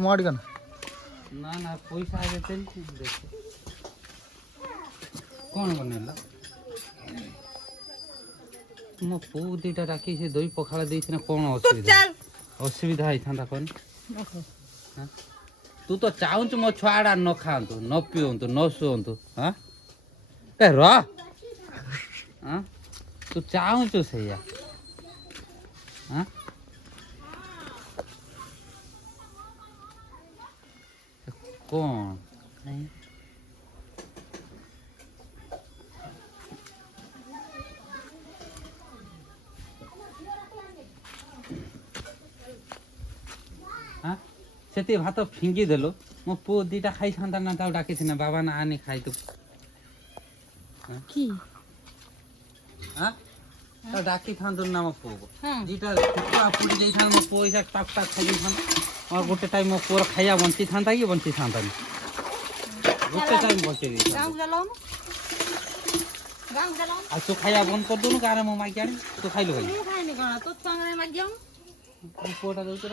ମାଡ଼ିକନ ନା ନା ପଇସା ଆଗେ ଦେଲି ଦେଖ କ'ଣ ବନେଇଲା ମୋ ପୁଅ ଦୁଇଟା ଡାକି ସେ ଦହି ପଖାଳ ଦେଇଥିଲେ କ'ଣ ଅସୁବିଧା ହେଇଥାନ୍ତା କହନି ତୁ ତ ଚାହୁଁଛୁ ମୋ ଛୁଆଟା ନ ଖାଆନ୍ତୁ ନ ପିଅନ୍ତୁ ନ ଶୁଅନ୍ତୁ ହଁ ର ତୁ ଚାହୁଁଛୁ ସେଇଆ କ'ଣ ସେଠି ଭାତ ଫିଙ୍ଗି ଦେଲୁ ମୋ ପୁଅ ଦୁଇଟା ଖାଇଥାନ୍ତା ନା ତାକୁ ଡାକିଥିଲା ବାବା ନା ଆନି ଖାଇତୁ ତାକୁ ଡାକିଥାନ୍ତୁ ନା ମୋ ପୁଅକୁ ଦୁଇଟା କୁକୁଡ଼ା ପୋଡ଼ି ଯାଇଥାନ୍ତା ମୋ ପୁଅ ଇସା ଟାକ୍ ଟାକ୍ ଖାଇ ଦେଇଥାନ୍ତା ଆଉ ଗୋଟେ ଟାଇମ୍ ମୋ ପୁଅର ଖାଇବା ବଞ୍ଚିଥାନ୍ତା କି ବଞ୍ଚିଥାନ୍ତାନି ଗୋଟେ ଟାଇମ୍ ବଞ୍ଚେଇ ଦେଇଥାନ୍ତା ଆଉ ତୁ ଖାଇବା ବନ୍ଦ କରିଦେଉନୁ ଗାଁରେ ମୁଁ ମାଗି ଆଣି ତୁ ଖାଇଲୁ ଭାଇ ପୁଅଟା ଦଉଛି